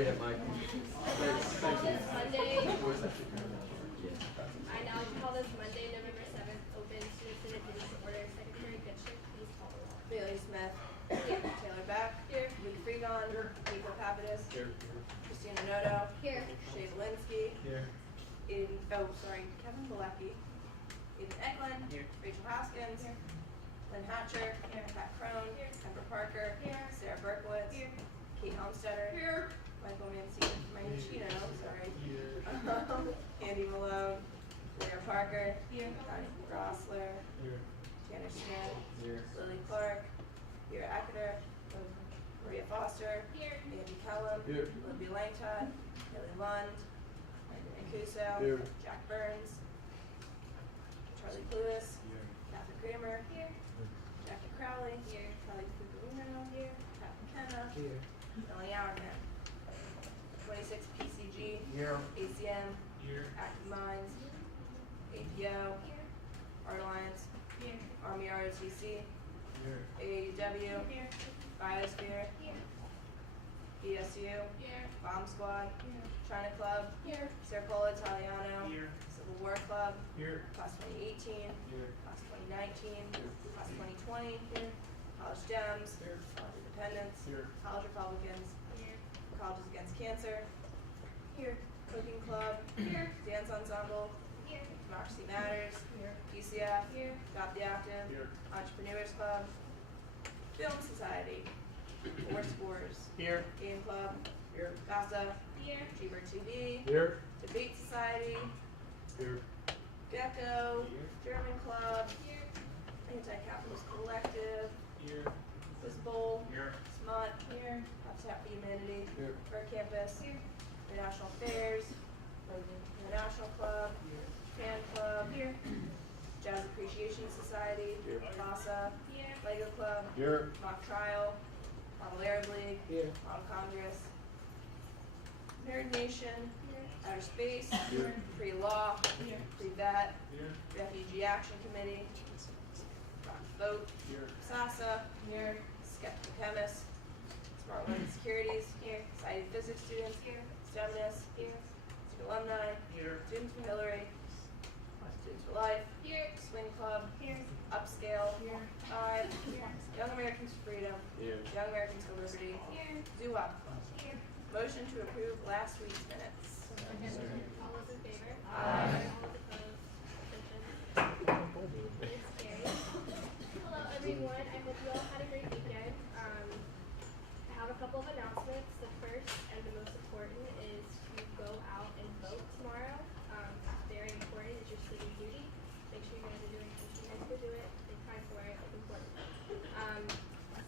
read it, Mike. Call this Monday. I now call this Monday, November 7th, open student senate meeting to order. Secretary Goodchick, please call the roll. Bailey Smith. Here. Taylor Beck. Here. Luke Freegon. Here. Nico Papadis. Here. Christina Noto. Here. Shay Valinsky. Here. Kevin Galecki. Eden Eklund. Here. Rachel Haskins. Here. Lynn Hatcher. Here. Pat Crone. Here. Amber Parker. Here. Sarah Berkowitz. Here. Kate Homestetter. Here. Michael Mancino. Andy Malone. Leah Parker. Here. Donnie Grossler. Here. Tanner Smith. Here. Lily Clark. Vera Ecketer. Maria Foster. Here. Andy Kellum. Here. Libby Langtot. Haley Lund. Brandon Mancuso. Here. Jack Burns. Charlie Lewis. Here. Catherine Kramer. Here. Jackie Crowley. Here. Kelly Cucurino. Here. Pat McKenna. Here. Melanie Hourman. 26 PCG. Here. ACM. Here. Active Minds. APO. Here. Art Alliance. Here. Army ROTC. Here. AAUW. Here. Biosphere. Here. ESU. Here. Bomb Squad. Here. China Club. Here. Serpola Italiano. Here. Civil War Club. Here. Class 2018. Here. Class 2019. Here. Class 2020. Here. College Dems. Here. College Independents. Here. College Republicans. Here. Colleges Against Cancer. Here. Cooking Club. Here. Dance Ensemble. Here. Democracy Matters. Here. PCF. Here. Got the Active. Here. Entrepreneurs Club. Film Society. Four Scores. Here. Game Club. Here. CASA. Here. Cheever TV. Here. Debate Society. Here. Gecko. Here. German Club. Here. Anti-Capitalist Collective. Here. Quiz Bowl. Here. SMUT. Here. Habitat for Humanity. Here. Fair Campus. Here. International Affairs. International Club. Fan Club. Here. Jazz Appreciation Society. Here. CASA. Here. Lego Club. Here. Mock Trial. Model Arab League. Here. Model Congress. Nerd Nation. Here. Outer Space. Here. Free Law. Here. Free Vet. Here. Refugee Action Committee. Rock Vote. Here. SASA. Here. Skeptical Chemists. Smart Learning Securities. Here. Society of Physics Students. Here. STEMness. Here. Student Alumni. Here. Students for Hillary. Students for Life. Here. Swing Club. Here. Upscale. Here. Five. Here. Young Americans for Freedom. Here. Young Americans for Liberty. Here. Zoo Up. Here. Motion to approve last week's minutes. All those in favor? Aye. All opposed? Abstentions? It's carried. Hello, everyone. I hope you all had a great weekend. I have a couple of announcements. The first and the most important is to go out and vote tomorrow. It's very important. It's your civic duty. Make sure you guys are doing what you guys to do it. Take time for it. It's important.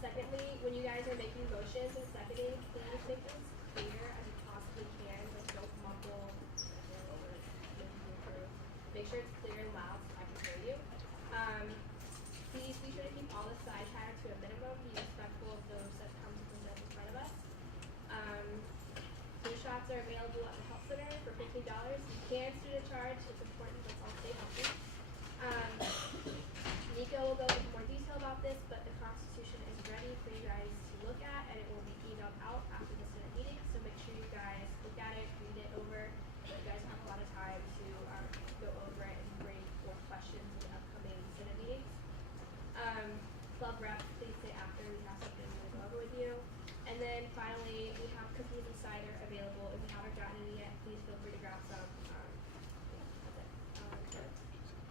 Secondly, when you guys are making motions and seconding, please make this clear as you possibly can. Like, don't mumble or make sure it's clear and loud so I can hear you. Please be sure to keep all the side tag to a minimum. Be respectful of those that come to present in front of us. Flu shots are available at the health center for $15. You can student charge. It's important. Let's all stay healthy. Nico will go into more detail about this, but the Constitution is ready for you guys to look at, and it will be emailed out after the Senate meeting. So make sure you guys look at it, read it over. You guys have a lot of time to go over it and bring forth questions in the upcoming Senate meetings. Club rep, please stay after. We have something to go over with you. And then finally, we have cookies and cider available. If you haven't gotten any yet, please feel free to grab some. That's it.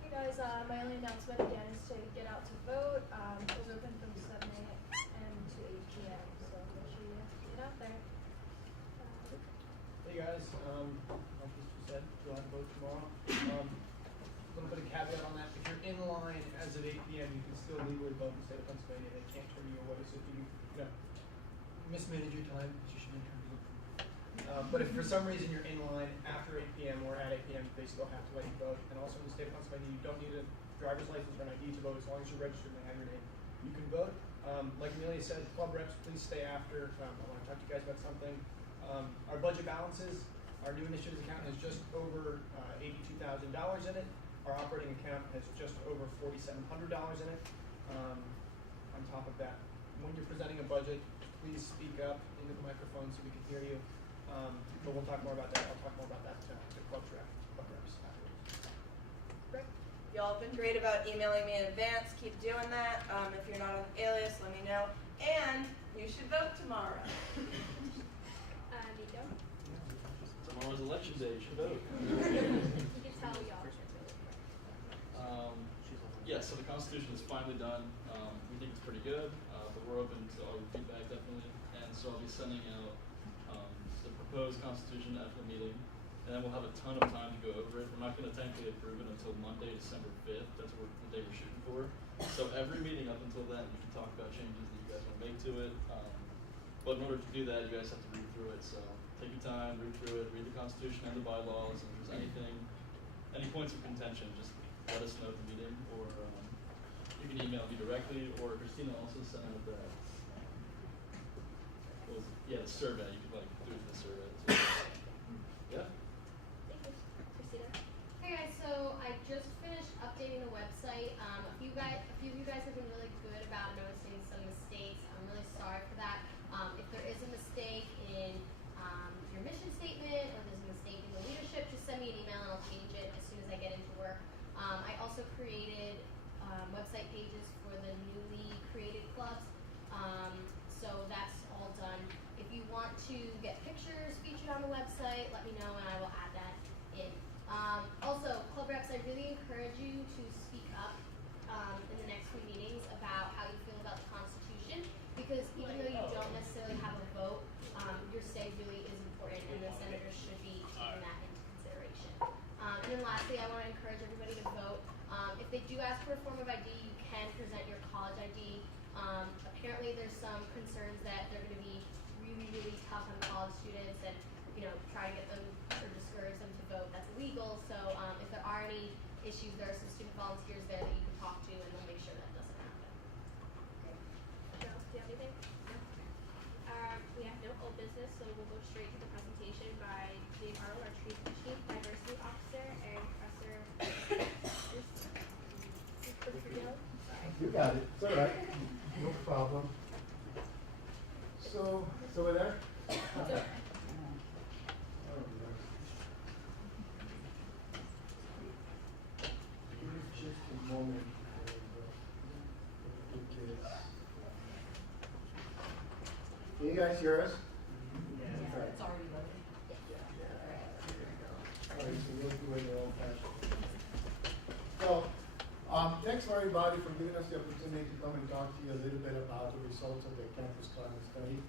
Hey guys, my only announcement again is to get out to vote. It was open from 7 a.m. to 8 p.m. So make sure you get out there. Hey guys, like Mr. said, go out and vote tomorrow. A little bit of caveat on that, if you're in line as of 8 p.m., you can still legally vote in the state of Pennsylvania. They can't turn you away, so if you mismanage your time, you should be turned away. But if for some reason you're in line after 8 p.m. or at 8 p.m., they still have to let you vote. And also in the state of Pennsylvania, you don't need a driver's license or an ID to vote as long as you're registered and they have your name. You can vote. Like Amelia said, club reps, please stay after. I want to talk to you guys about something. Our budget balances, our new initiatives account has just over $82,000 in it. Our operating account has just over $4,700 in it. On top of that, when you're presenting a budget, please speak up into the microphone so we can hear you. But we'll talk more about that. I'll talk more about that to club reps afterwards. Y'all have been great about emailing me in advance. Keep doing that. If you're not on the alias, let me know. And you should vote tomorrow. Me too. Tomorrow's election day, you should vote. You can tell we all should really quick. Yeah, so the Constitution is finally done. We think it's pretty good, but we're open to all your feedback definitely. And so I'll be sending out the proposed Constitution after the meeting, and then we'll have a ton of time to go over it. We're not going to technically approve it until Monday, December 5th. That's the day we're shooting for. So every meeting up until then, we can talk about changes that you guys want to make to it. But in order to do that, you guys have to read through it. So take your time, read through it, read the Constitution and the bylaws. And if there's any points of contention, just let us know at the meeting, or you can email me directly, or Christina also sent out the survey. You could do the survey too. Yeah. Thank you. Christina? Hey guys, so I just finished updating the website. A few of you guys have been really good about noticing some mistakes. I'm really sorry for that. If there is a mistake in your mission statement, or there's a mistake in the leadership, just send me an email and I'll change it as soon as I get into work. I also created website pages for the newly created clubs, so that's all done. If you want to get pictures featured on the website, let me know and I will add that in. Also, club reps, I really encourage you to speak up in the next few meetings about how you feel about the Constitution, because even though you don't necessarily have a vote, your say really is important, and the senators should be taking that into consideration. And then lastly, I want to encourage everybody to vote. If they do ask for a form of ID, you can present your college ID. Apparently there's some concerns that they're going to be really, really tough on college students and, try to get them or discourage them to vote. That's illegal. So if there are any issues, there are some student volunteers there that you can talk to, and they'll make sure that doesn't happen. No? Do you have anything? No? We have no old business, so we'll go straight to the presentation by Dave Harlow, our Chief Diversity Officer, and Professor You got it. It's all right. No problem. So we're there? Just a moment. Can you guys hear us? Yeah, it's already loaded. All right, so we'll do it the old-fashioned. So, thanks for everybody for giving us the opportunity to come and talk to you a little bit about the results of the campus climate study.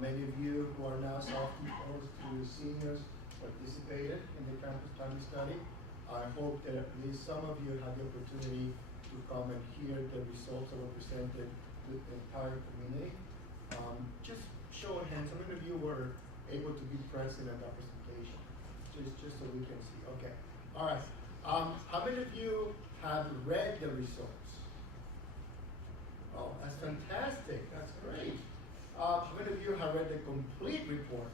Many of you who are now sophomores to seniors participated in the campus climate study. I hope that at least some of you had the opportunity to come and hear the results that were presented with the entire community. Just show of hands, how many of you were able to be present at that presentation? Just so we can see. Okay. All right. How many of you have read the results? Oh, that's fantastic. That's great. How many of you have read the complete report?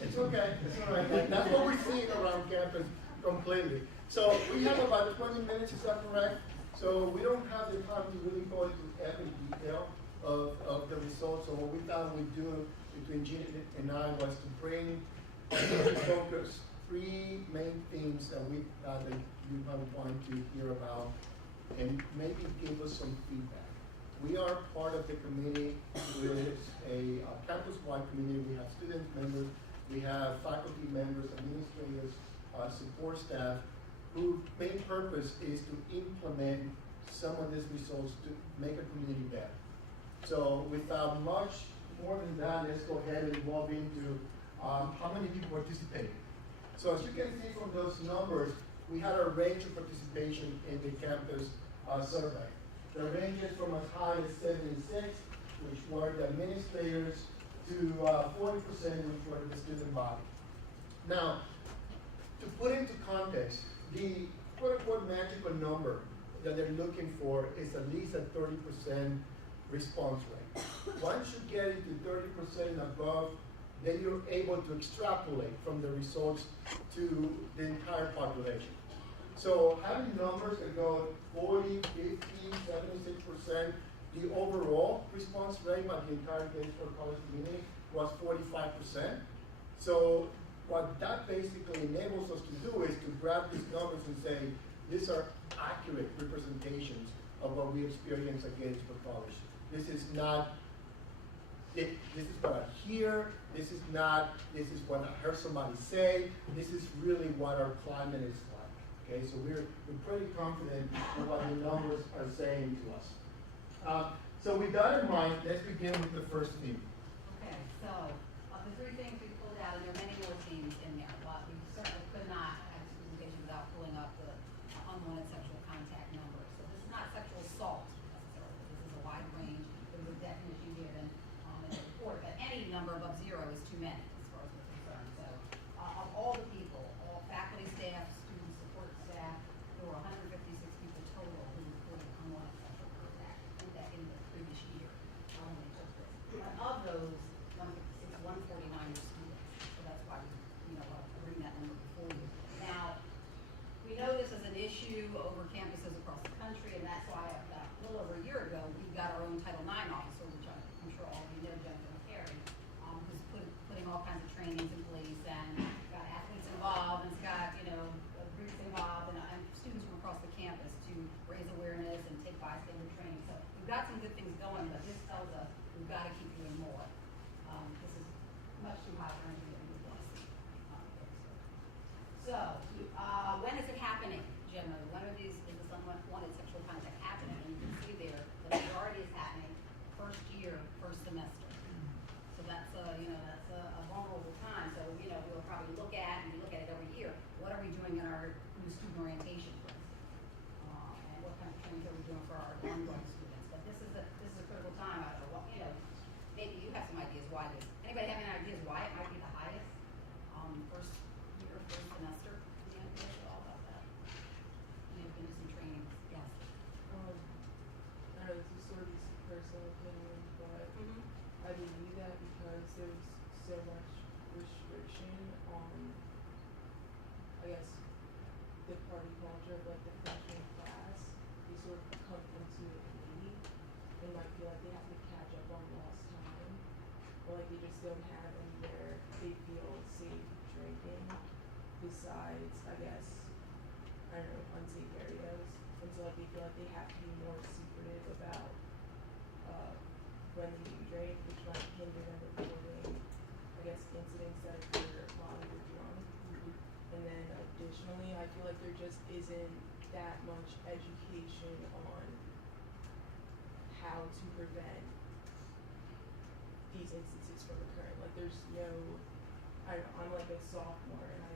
It's okay. It's all right. That's what we're seeing around campus completely. So we have about 20 minutes, is that correct? So we don't have the time to really go into every detail of the results. So what we thought we'd do between Gina and I was to bring focus three main themes that we thought that you might want to hear about and maybe give us some feedback. We are part of the committee with a campus-wide committee. We have student members, we have faculty members, administrators, support staff, whose main purpose is to implement some of these results to make a community better. So without much more than that, let's go ahead and move into how many people participated. So as you can see from those numbers, we had a range of participation in the campus survey. The ranges from as high as 76, which were the administrators, to 40%, which were the student body. Now, to put into context, the quote-unquote magical number that they're looking for is at least a 30% response rate. Once you get into 30% and above, then you're able to extrapolate from the results to the entire population. So having numbers that go 40, 50, 76% The overall response rate by the entire Gatesburg college community was 45%. So what that basically enables us to do is to grab these numbers and say, these are accurate representations of what we experience at Gatesburg College. This is not, this is what I hear, this is what I heard somebody say, this is really what our climate is like. Okay, so we're pretty confident in what the numbers are saying to us. So with that in mind, let's begin with the first theme. Okay, so the three things we pulled out, and there are many more themes in there, but we certainly could not have this presentation without pulling up the unwanted sexual contact numbers. So this is not sexual assault necessarily. This is a wide range. There was a definition given in the report that any number above 0 is too many as far as we're concerned. So of all the people, all faculty, staff, student support staff, there were 156 people total who reported unwanted sexual contact in the previous year. When we took this. But of those 156, 149 are students. So that's why we want to bring that number before you. Now, we know this is an issue over campuses across the country, and that's why a little over a year ago, we got our own Title IX officer, which I'm sure all of you know, Jennifer McCary, who's putting all kinds of trainings in place and got athletes involved, and it's got, groups involved, and students from across the campus to raise awareness and take bystander training. So we've got some good things going, but this tells us we've got to keep doing more. This is much too high for anything that we would want to see. So, when is it happening generally? When is this unwanted sexual contact happening? And you can see there, the majority is happening first year, first semester. So that's a vulnerable time. So, we'll probably look at, and we look at it every year, what are we doing in our new student orientation, for instance? And what kind of things are we doing for our ongoing students? But this is a critical time. I don't know what, maybe you have some ideas why this. Anybody have any ideas why it might be the highest? First year, first semester? Any ideas at all about that? Maybe we can do some trainings. Yes. I don't know, this is sort of just personal opinion, but I believe that because there's so much restriction on, I guess, the party culture of like the freshman class, they sort of come into it late and might feel like they have to catch up on lost time, or like they just don't have anywhere they feel safe drinking besides, I guess, I don't know, unsafe areas. And so like they feel like they have to be more secretive about when they do drink, which might hinder them reporting, I guess, incidents that occur while they're drunk. And then additionally, I feel like there just isn't that much education on how to prevent these instances from occurring. Like there's no, I don't know, I'm like a sophomore and I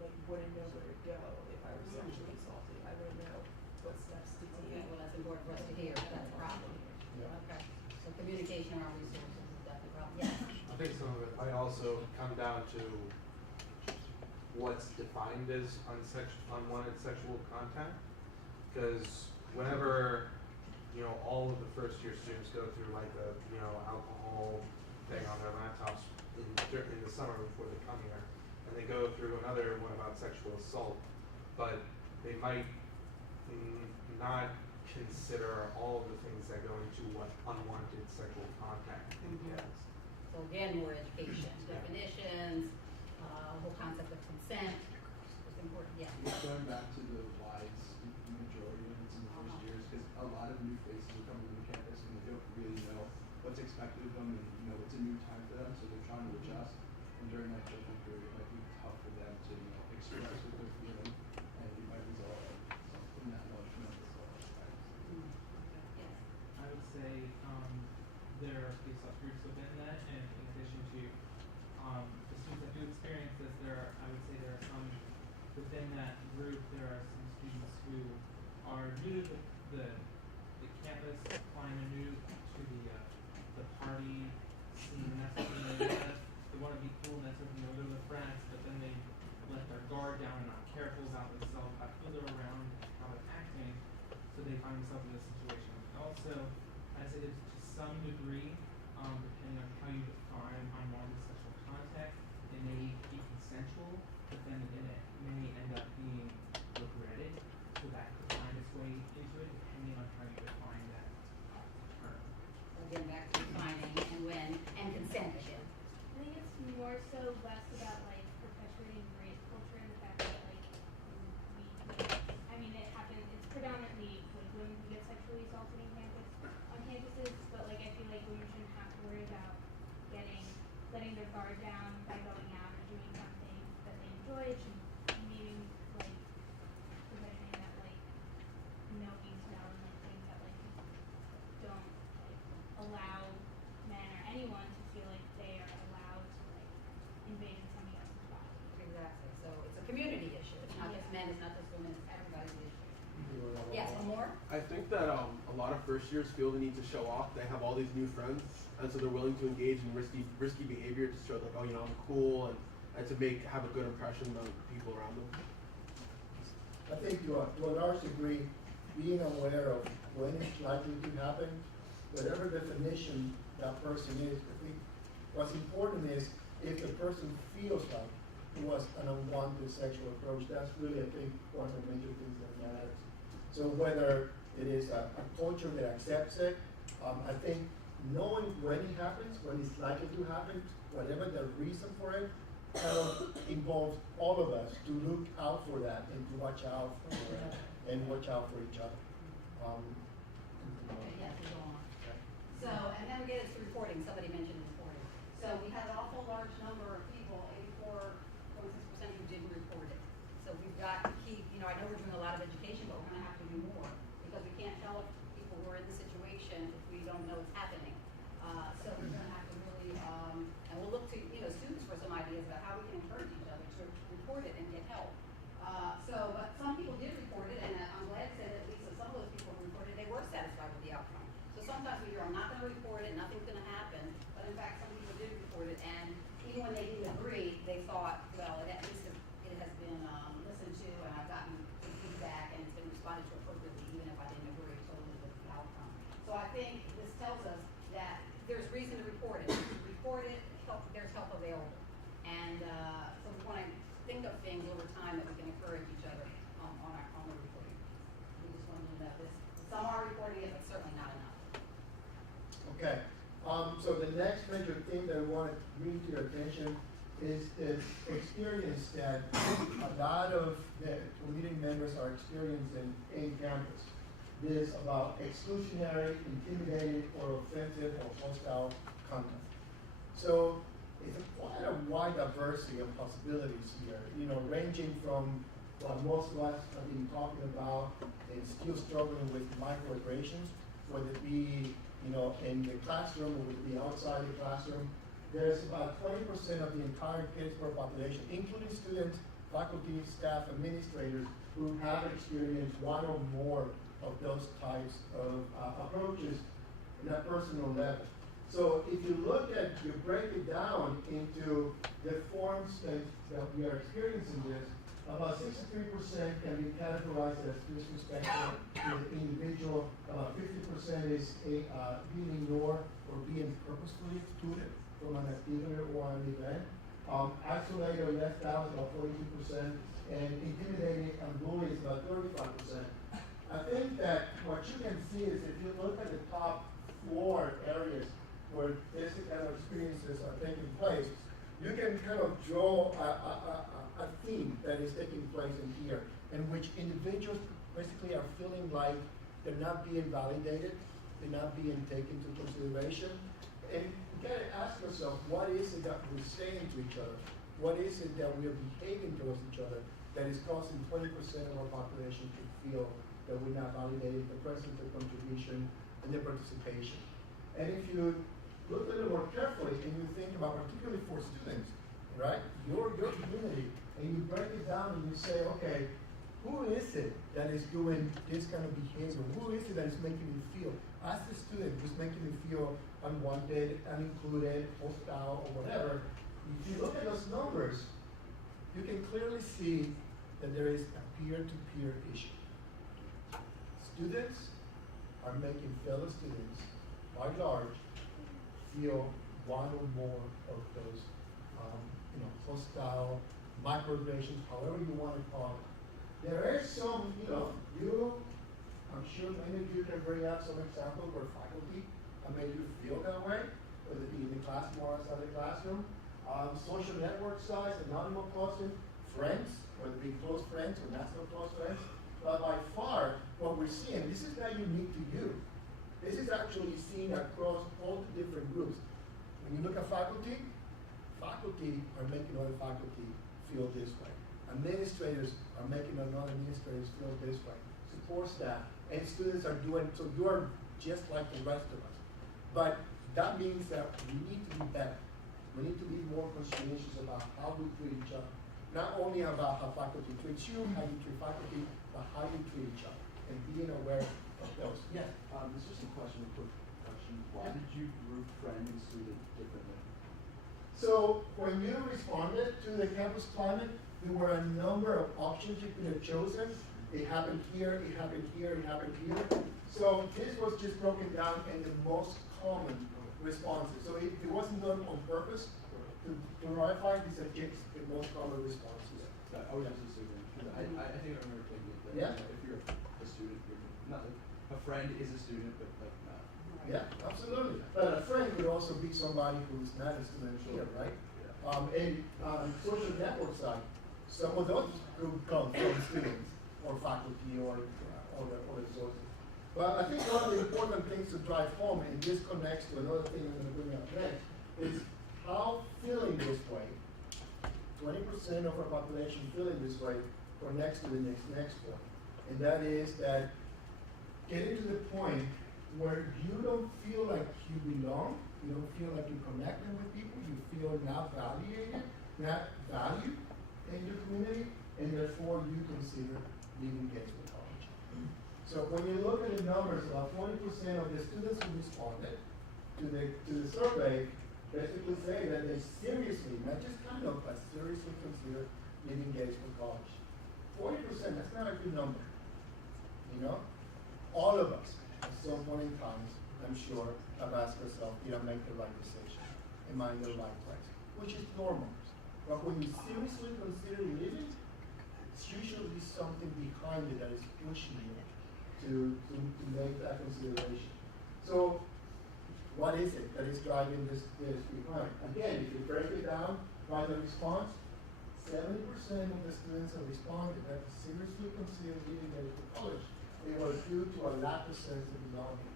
like wouldn't know where to go if I were sexually assaulted. I wouldn't know what steps to Okay, take. well, that's important for us to hear. That's a problem. Yeah. Okay. So communication around resources is definitely a problem. Yes. I think some of it might also come down to what's defined as unwanted sexual contact. Because whenever, all of the first year students go through like a, alcohol thing on their laptops in the summer before they come here, and they go through another one about sexual assault, but they might not consider all of the things that go into what unwanted sexual contact entails. So again, more education, definitions, whole concept of consent is important. Yeah. Going back to the wise majority of it's in the first years, because a lot of new faces are coming to the campus and they don't really know what's expected of them, and it's a new time for them, so they're trying to adjust. And during that judgment period, it might be tough for them to express what they're feeling, and it might result in that emotional disorder. Yes. I would say there are a few subgroups within that, and in addition to the students that do experience this, I would say there are some within that group. There are some students who are new to the campus, applying new to the party scene. That's something they want to be cool, and that's something they go to the frats, but then they let their guard down and not careful about themselves, about who they're around, how they're acting, so they find themselves in this situation. Also, I say that to some degree, depending on how you define unwanted sexual contact, it may be consensual, but then it may end up being regretted, so that could find its way into it, depending on how you define that term. so less about like perpetuating race culture and the fact that like I mean it happens. It's predominantly like women who get sexually assaulted on campuses, but like I feel like women shouldn't have to worry about letting their guard down by going out or doing something that they enjoy. It should maybe like preventing that like no means no and like things that like don't like allow men or anyone to feel like they are allowed to like invade in somebody else's body. Exactly, so it's a community issue, it's not just men, it's not just women, it's everybody's issue. Yes, one more? I think that a lot of first years feel the need to show off. They have all these new friends, and so they're willing to engage in risky behavior to show like, oh, you know, I'm cool, and to have a good impression on people around them. I think to a large degree, being aware of when it's likely to happen, whatever definition that person is, I think what's important is if the person feels like it was an unwanted sexual approach, that's really, I think, one of the major things that matters. So whether it is a culture that accepts it, I think knowing when it happens, when it's likely to happen, whatever the reason for it, kind of involves all of us to look out for that and to watch out for it and watch out for each other. Yes, we go on. So, and then we get into reporting, somebody mentioned reporting. So we had an awful large number of people, 84.6% who didn't report it. So we've got to keep, you know, I know we're doing a lot of education, but we're gonna have to do more because we can't tell people who are in the situation if we don't know what's happening. So we're gonna have to really, and we'll look to, you know, students for some ideas about how we can encourage each other to report it and get help. But some people did report it, and I'm glad to say that at least some of those people who reported, they were satisfied with the outcome. So sometimes we hear, I'm not gonna report it, nothing's gonna happen, but in fact, some people did report it, and even when they didn't agree, they thought, well, at least it has been listened to, and I've gotten good feedback, and it's been responded to appropriately, even if I didn't agree totally with the outcome. So I think this tells us that there's reason to report it. Report it, there's help available. And so we want to think of things over time that we can encourage each other on the reporting. We just want to know that some are reporting it, but certainly not enough. Okay. So the next major thing that I want to bring to your attention is this experience that a lot of the community members are experiencing in campus. This about exclusionary, intimidating, or offensive or hostile content. So it's quite a wide diversity of possibilities here, you know, ranging from what most of us have been talking about and still struggling with microaggressions, whether it be, you know, in the classroom or whether it be outside the classroom. There's about 20% of the entire Pittsburgh population, including students, faculty, staff, administrators, who have experienced one or more of those types of approaches in a personal level. So if you break it down into the forms that we are experiencing this, about 63% can be categorized as disrespectful to the individual, about 50% is being ignored or being purposefully excluded from an activity or an event. Isolated or left out is about 42%, and intimidating and bullying is about 35%. I think that what you can see is if you look at the top 4 areas where this kind of experiences are taking place, you can kind of draw a theme that is taking place in here, in which individuals basically are feeling like they're not being validated, they're not being taken into consideration. And you gotta ask yourself, what is it that we're saying to each other? What is it that we're behaving towards each other that is causing 20% of our population to feel that we're not validating the presence, the contribution, and the participation? And if you look a little more carefully and you think about, particularly for students, right, your community, and you break it down and you say, okay, who is it that is doing this kind of behavior? Who is it that is making me feel, as a student, who's making me feel unwanted, unincluded, hostile, or whatever? If you look at those numbers, you can clearly see that there is a peer-to-peer issue. Students are making fellow students, by large, feel one or more of those, hostile microaggressions, however you want to call it. There is some, I'm sure many of you can bring out some examples where faculty have made you feel that way, whether it be in the classroom or outside the classroom. Social network size, anonymous posting, friends, whether it be close friends or not so close friends. But by far, what we're seeing, this is not unique to you. This is actually seen across all the different groups. When you look at faculty are making other faculty feel this way. Administrators are making other administrators feel this way. Support staff and students are doing, so you are just like the rest of us. But that means that we need to be better. We need to be more conscientious about how we treat each other. Not only about how faculty treats you, how you treat faculty, but how you treat each other and being aware of those. Yeah. This is just a question, a quick question. Why did you group friend and student differently? So when you responded to the campus climate, there were a number of options you could have chosen. It happened here, it happened here, it happened here. So this was just broken down in the most common responses. So it wasn't done on purpose to verify, these are just the most common responses. I was just assuming, because I think I remember thinking that Yeah. if you're a student, you're not like, a friend is a student, but like not. Yeah, absolutely. But a friend could also be somebody who's not a student here, right? And social network side, some of those could come from students or faculty or the sources. But I think one of the important things to drive home, and this connects to another thing I'm going to bring up next, is how feeling this way, 20% of our population feeling this way, connects to the next point. And that is that getting to the point where you don't feel like you belong, you don't feel like you're connecting with people, you feel not valued in your community, and therefore you consider leaving Gatesville College. So when you look at the numbers, about 20% of the students who responded to the survey basically say that they seriously, not just kind of, but seriously consider leaving Gatesville College. 40%, that's not a good number. You know? All of us, at some point in time, I'm sure, have asked ourselves, did I make the right decision? Am I in the right place? Which is normal. But when you seriously consider leaving, it's usually something behind it that is pushing you to make that consideration. So, what is it that is driving this behind? Again, if you break it down by the response, 70% of the students have responded that seriously consider leaving medical college. It was due to a lack of sense of belonging.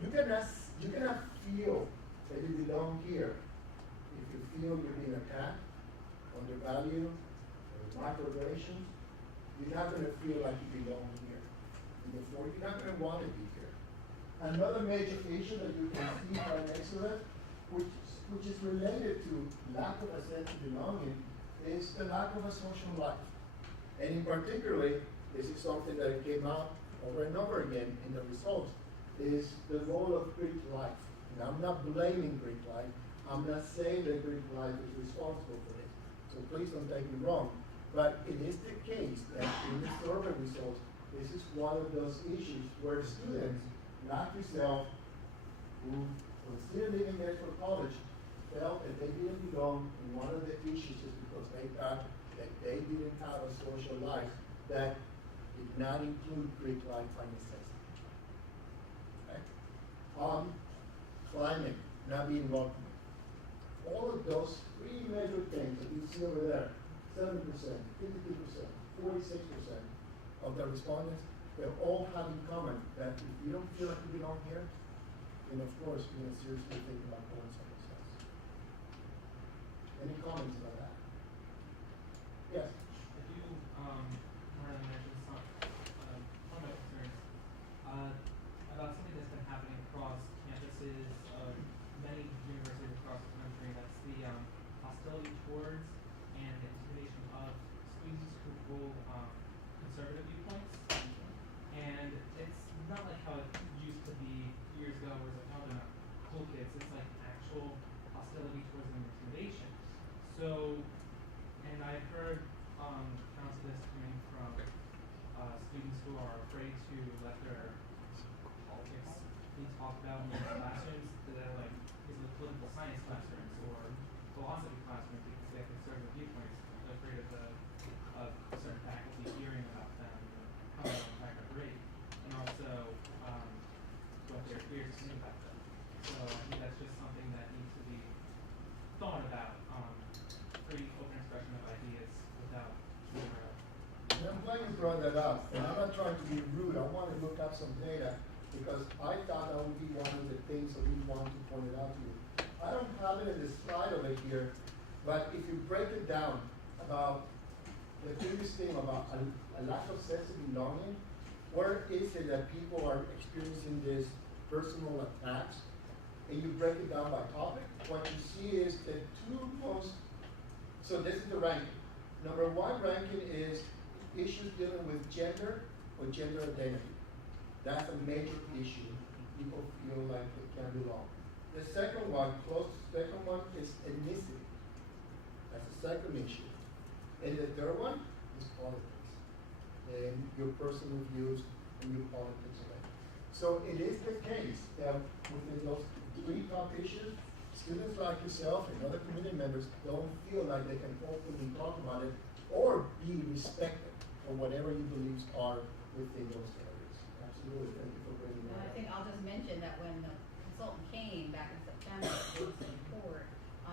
You cannot feel that you belong here if you feel you're being attacked, undervalued, or microaggressions. You're not going to feel like you belong here. And therefore, you're not going to want to be here. Another major issue that you can see right next to it, which is related to lack of a sense of belonging, is the lack of a social life. And in particular, this is something that came out over and over again in the results, is the role of Greek life. And I'm not blaming Greek life. I'm not saying that Greek life is responsible for this. So please don't take me wrong. But it is the case that in the survey results, this is one of those issues where students, like yourself, who consider leaving Gatesville College, felt that they didn't belong, and one of the issues is because they thought that they didn't have a social life that did not include Greek life by necessity. Okay? Climate, not being welcome. All of those three major things that you see over there, 7%, 52%, 46% of the respondents, they all have in common that if you don't feel like you belong here, then of course you're going to seriously think about going someplace else. Any comments about that? Yes? I do want to mention some of my concerns about something that's been happening across campuses of many universities across the country. That's the hostility towards and the intimidation of students who hold conservative viewpoints. And it's not like how it used to be years ago, where it's like, oh, they're not cool kids. It's like actual hostility towards and intimidation. So, and I've heard accounts of this coming from students who are afraid to let their politics be talked about in their classrooms that are like these are political science classrooms or philosophy classrooms because they have conservative viewpoints. They're afraid of certain faculty hearing about them and how they impact their grade, and also what their peers think about them. So I think that's just something that needs to be thought about. brought that up, and I'm not trying to be rude, I want to look up some data, because I thought that would be one of the things that we want to point it out to you. I don't have it in the slide over here, but if you break it down about the previous thing about a lack of sense of belonging, where is it that people are experiencing these personal attacks, and you break it down by topic, what you see is the two most, so this is the ranking. Number one ranking is issues dealing with gender or gender identity. That's a major issue. People feel like they can't belong. The second one, is ethnicity. That's the second issue. And the third one is politics. And your personal views and your politics of it. So it is the case that within those three top issues, students like yourself and other community members don't feel like they can openly talk about it or be respected for whatever your beliefs are within those areas. Absolutely, thank you for bringing And I that think up. I'll just mention that when the consultant came back in September to give us a report,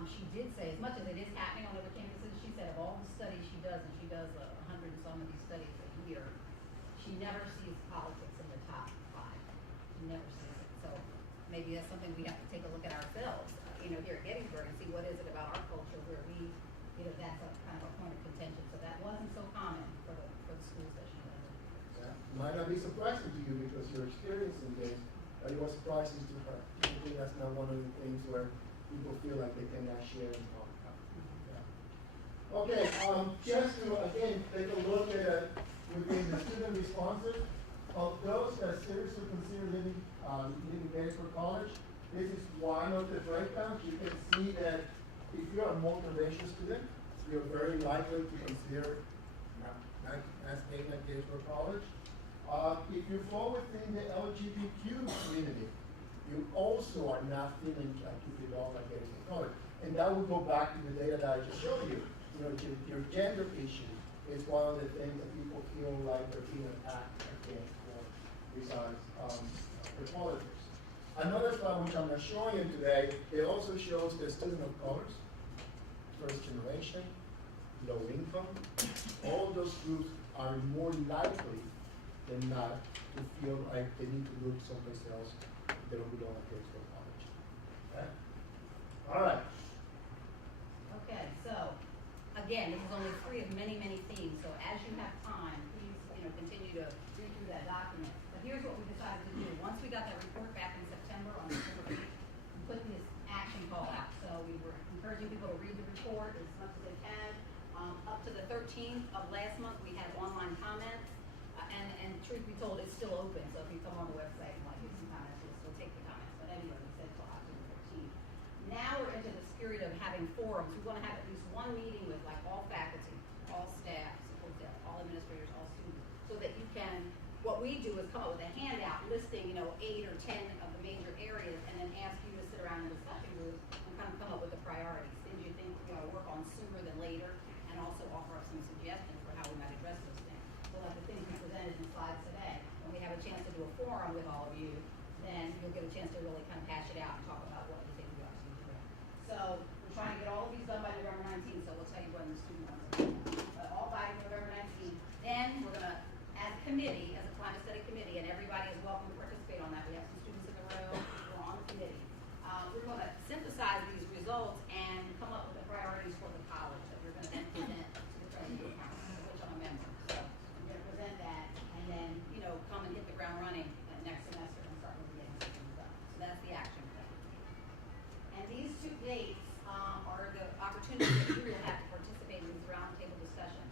she did say, as much as it is happening on other campuses, she said of all the studies she does, and she does 100 and some of these studies a year, she never sees politics in the top 5. She never sees it. So maybe that's something we have to take a look at ourselves, here at Gettysburg, and see what is it about our culture where we, that's a kind of a point of contention. So that wasn't so common for the schools that she does. Yeah. Might not be surprising to you because you're experiencing this, but it was surprising to her. I think that's not one of the things where people feel like they cannot share and talk about. Yeah. Okay, just to again take a look at within the student responses of those that seriously consider leaving Gettysburg College. This is one of the breakdowns. You can see that if you're a multiracial student, you're very likely to consider not staying at Gettysburg College. If you fall within the LGBTQ community, you also are not feeling like you belong at Gettysburg College. And that will go back to the data that I just showed you. Your gender issue is one of the things that people feel like they're being attacked against for besides the politics. Another slide which I'm not showing you today, it also shows the student of colors, first generation, low income. All those groups are more likely than not to feel like they need to look someplace else if they don't belong at Gettysburg College. Okay? All right. Okay, so again, this is only 3 of many, many themes. So as you have time, please, continue to read through that document. But here's what we decided to do. Once we got that report back in September on December 8th, we put this action call out. So we were encouraging people to read the report as much as they can. Up to the 13th of last month, we had online comments. And truth be told, it's still open. So if you come on the website and give some comments, we'll still take the comments. But anyway, we said till October 15th. Now we're into the spirit of having forums. We want to have at least one meeting with all faculty, all staff, support staff, all administrators, all students, so that you can, what we do is come up with a handout listing, 8 or 10 of the major areas, and then ask you to sit around in a discussion group and kind of come up with the priorities, things you think we ought to work on sooner than later, and also offer up some suggestions for how we might address those things. So like the things we presented in slides today, when we have a chance to do a forum with all of you, then you'll get a chance to really kind of hash it out and talk about what you think we ought to do. So we're trying to get all of these done by November 19th, so we'll tell you when the student ones are done. But all by November 19th. Then we're going to, as a committee, as a climate study committee, and everybody is welcome to participate on that. We have some students in the room who are on the committee. We're going to synthesize these results and come up with the priorities for the college that we're going to then present to the president of the council, of which I'm a member. So I'm going to present that and then, come and hit the ground running next semester and start really getting some things done. So that's the action plan. And these 2 dates are the opportunities that you will have to participate in these roundtable discussions.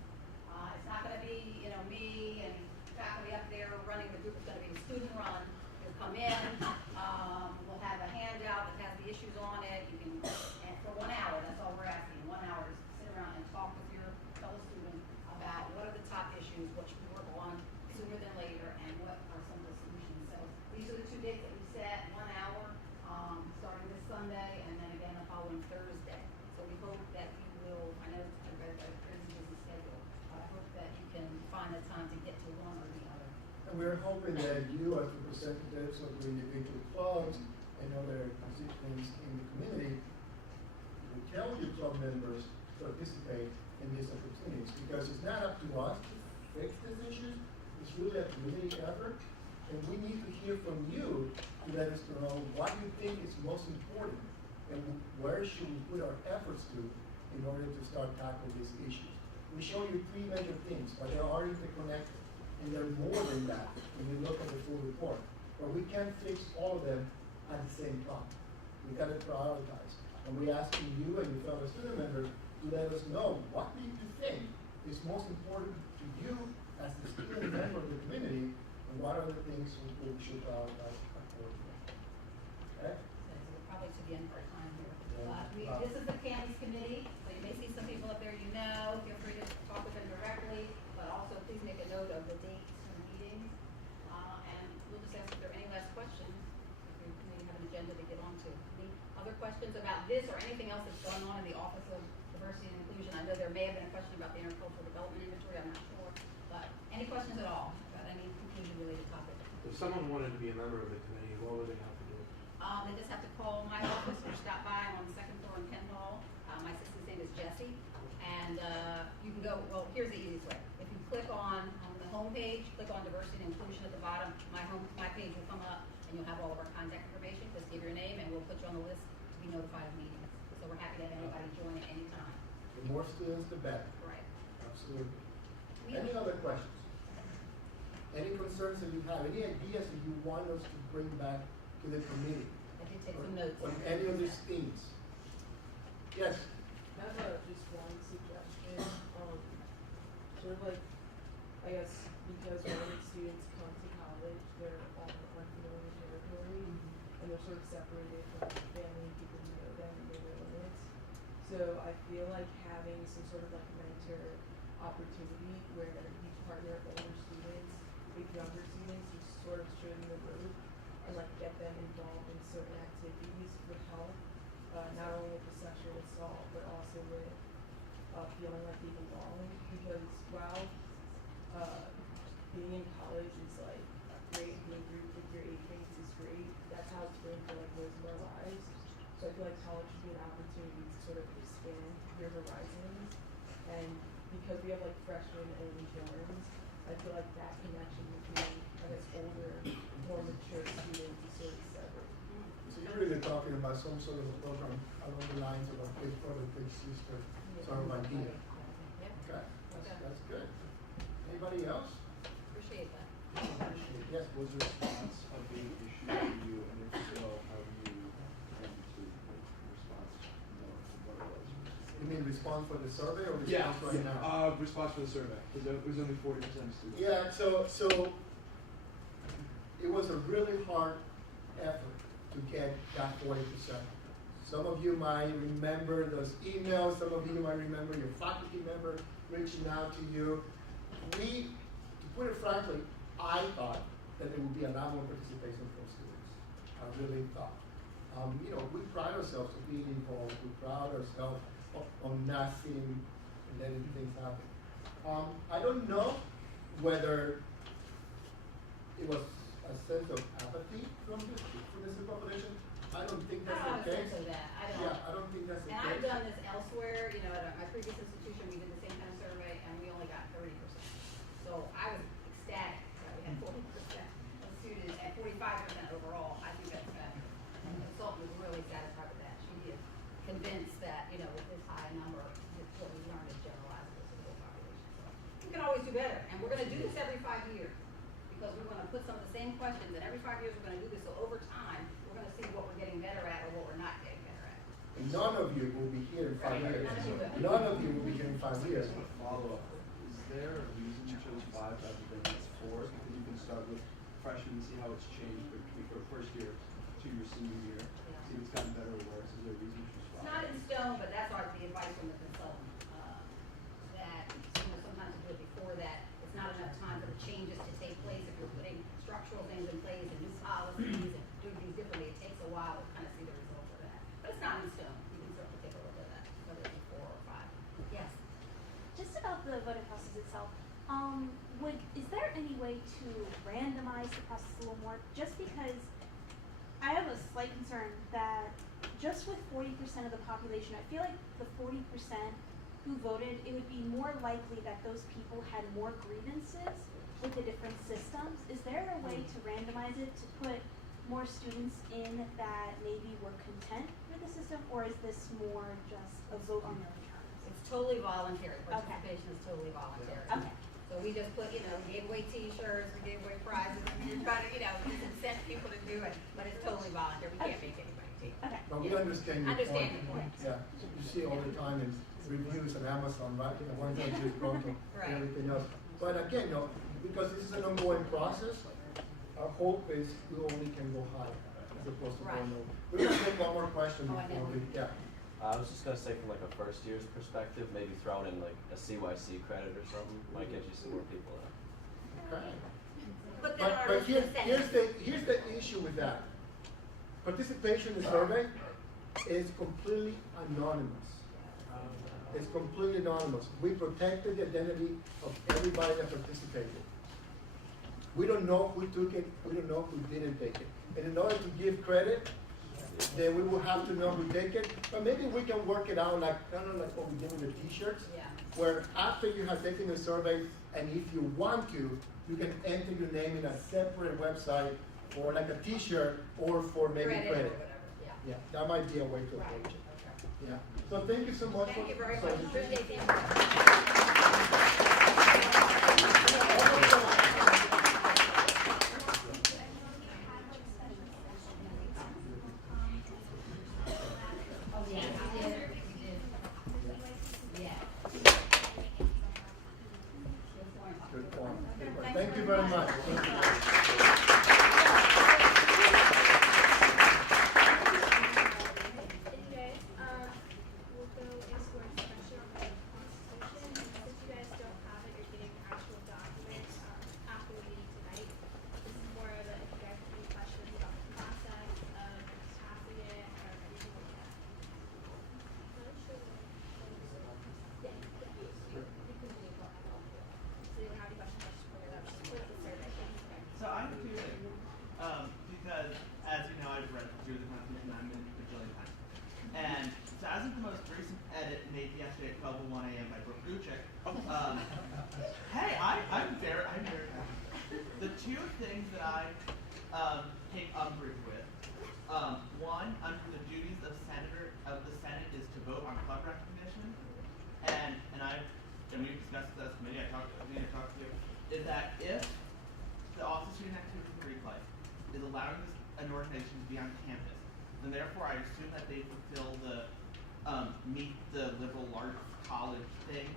It's not going to be, me and faculty up there running the group. It's going to be student run. You'll come in. We'll have a handout that has the issues on it. You can, and for 1 hour, that's all we're asking. 1 hour is to sit around and talk with your fellow students about what are the top issues, what should we work on sooner than later, and what are some of the solutions. So these are the 2 dates that we set, 1 hour, starting this Sunday, and then again the following Thursday. So we hope that you will, I know everybody's got a crazy busy schedule, but I hope that you can find the time to get to one or the other. And we're hoping that you, as representatives of the individual clubs and other constituents in the community, will tell your club members to participate in these opportunities, because it's not up to us to fix these issues. It's really a community effort, and we need to hear from you to let us know what you think is most important and where should we put our efforts to in order to start tackling these issues. We show you three major things, but they are interconnected, and they're more than that when you look at the full report. But we can't fix all of them at the same time. We gotta prioritize. And we asking you and your fellow student members to let us know what do you think is most important to you as the student member of the community, and what are the things we should prioritize accordingly. Okay? So we're probably to the end of our time here. Yeah. This is the Canvas Committee, so you may see some people up there you know, feel free to talk with them directly, but also please make a note of the dates for the meetings. And we'll just ask if there are any last questions, if you may have an agenda to get onto. Any other questions about this or anything else that's going on in the Office of Diversity and Inclusion? I know there may have been a question about the intercultural development inventory, I'm not sure, but any questions at all about any inclusion related topic? If someone wanted to be a member of the committee, what would they have to do? They just have to call my office or stop by. I'm on the second floor in Kent Hall. My assistant's name is Jessie. And you can go, well, here's the easiest way. If you click on the home page, click on diversity and inclusion at the bottom, my page will come up and you'll have all of our contact information. Just give your name and we'll put you on the list to be notified of meetings. So we're happy to have anybody join at any time. The more students, the better. Right. Absolutely. Any other questions? Any concerns that you have? Any ideas that you want us to bring back to the committee? I did take some notes. On any of these themes? Yes? I have just one suggestion. Sort of like, I guess, because when students come to college, they're on unfamiliar territory, and they're sort of separated from family, people who know them, and their limits. So I feel like having some sort of like mentor opportunity where each partner of older students with younger students who sort of show them the road and like get them involved in certain activities would help, not only with the sexual assault, but also with feeling like they belong. Because while being in college is like great, being grouped with your age mates is great, that's how it's been for like most of our lives. So I feel like college should be an opportunity to sort of expand your horizons. And because we have like freshmen and interns, I feel like that connection between, I guess, older, more mature students is sort of separate. So you're really talking about some sort of a program along the lines of a big brother, big sister sort of idea. Yeah. Okay, that's good. Anybody else? Appreciate that. Appreciate it. Yes, Was the response a big issue for you, and if so, how do you plan to make the response more than what it was? you mean response for the survey or response right now? Response for the survey, because it was only 40% of students. Yeah, so it was a really hard effort to get that 40%. Some of you might remember those emails, some of you might remember your faculty member reaching out to you. To put it frankly, I thought that there would be a lot more participation from students. I really thought. We pride ourselves on being involved. We pride ourselves on not seeing and letting things happen. I don't know whether it was a sense of apathy from the population. I don't think that's the case. Yeah, I don't think that's the And case. I've done this elsewhere, at my previous institution, we did the same kind of survey, and we only got 30%. So I was ecstatic that we had 40% of students and 45% overall. I think that's better. And the consultant was really satisfied with that. She is convinced that, with this high number, what we learned is generalizable to the whole population. So we can always do better, and we're gonna do this every 5 years, because we're gonna put some of the same questions, and every 5 years we're gonna do this, so over time, we're gonna see what we're getting better at or what we're not getting better at. And none of you will be here in 5 years. None of you will. None of you will be here in 5 years. Just a follow-up. Is there a reason you chose 5 rather than 4? Because you can start with freshmen and see how it's changed for first year to your senior year. See if it's gotten better or worse. Is there a reason you chose 5? It's not in stone, but that's the advice from the consultant, that, sometimes you do it before that, it's not enough time for the changes to take place. If you're putting structural things in place and new policies and doing things differently, it takes a while to kind of see the results of that. But it's not in stone. You can certainly take a look at that, whether it's 4 or 5. Yes? Just about the voting process itself, is there any way to randomize the process a little more? Just because I have a slight concern that just with 40% of the population, I feel like the 40% who voted, it would be more likely that those people had more grievances with the different systems. Is there a way to randomize it to put more students in that maybe were content with the system, or is this more just a vote on their own terms? It's totally voluntary, Okay. participation is totally voluntary. Okay. So we just put, we gave away t-shirts, we gave away prizes, we were trying to, just incent people to do it, but it's totally voluntary, we can't make anybody take it. Okay. But we understand your point. Understand your point. Yeah, you see all the time in reviews on Amazon, right? The one that is broken, Right. everything else. But again, because this is an ongoing process, our hope is we only can go higher as opposed to Right. going low. We're gonna take one more question Oh, I before we, know. yeah. I was just gonna say from like a first year's perspective, maybe throw in like a CYC credit or something, might get you some more people in. Okay. But then our But here's incentive. here's the issue with that. Participation in the survey is completely anonymous. It's completely anonymous. We protected the identity of everybody that participated. We don't know who took it, we don't know who didn't take it. And in order to give credit, then we will have to know who took it. But maybe we can work it out like, kind of like what we did with the t-shirts. Yeah. Where after you have taken the survey, and if you want to, you can enter your name in a separate website for like a t-shirt or for maybe Credit or credit. whatever, yeah. Yeah, that might be a way to Right, approach it. okay. Yeah. So thank you so much Thank you very for much. presentation. Appreciate the input. Oh, yeah, we did. Yeah. Good point. Good point. Thank you very much. Thank you. Anyways, we'll go into our discussion on the Constitution. Since you guys don't have it, you're getting the actual document after the meeting tonight. This is more of a, if you guys have any questions about the process of passing it or anything like that. Yeah. So you don't have any questions, I'll just bring it up. Just pull up the survey. So I have two things. Because as you know, I've read through the Constitution, I'm in a bajillion times. And so as of the most recent edit made yesterday at 12:01 a.m. by Brooke Gucek, hey, I'm very happy. The two things that I take umbrage with, one, under the duties of the Senate is to vote on club recognition, and we've discussed this committee, I talked to, is that if the Office of Student Activities and Greek Life is allowing an organization to be on campus, then therefore I assume that they fulfill the meet the liberal arts college thing,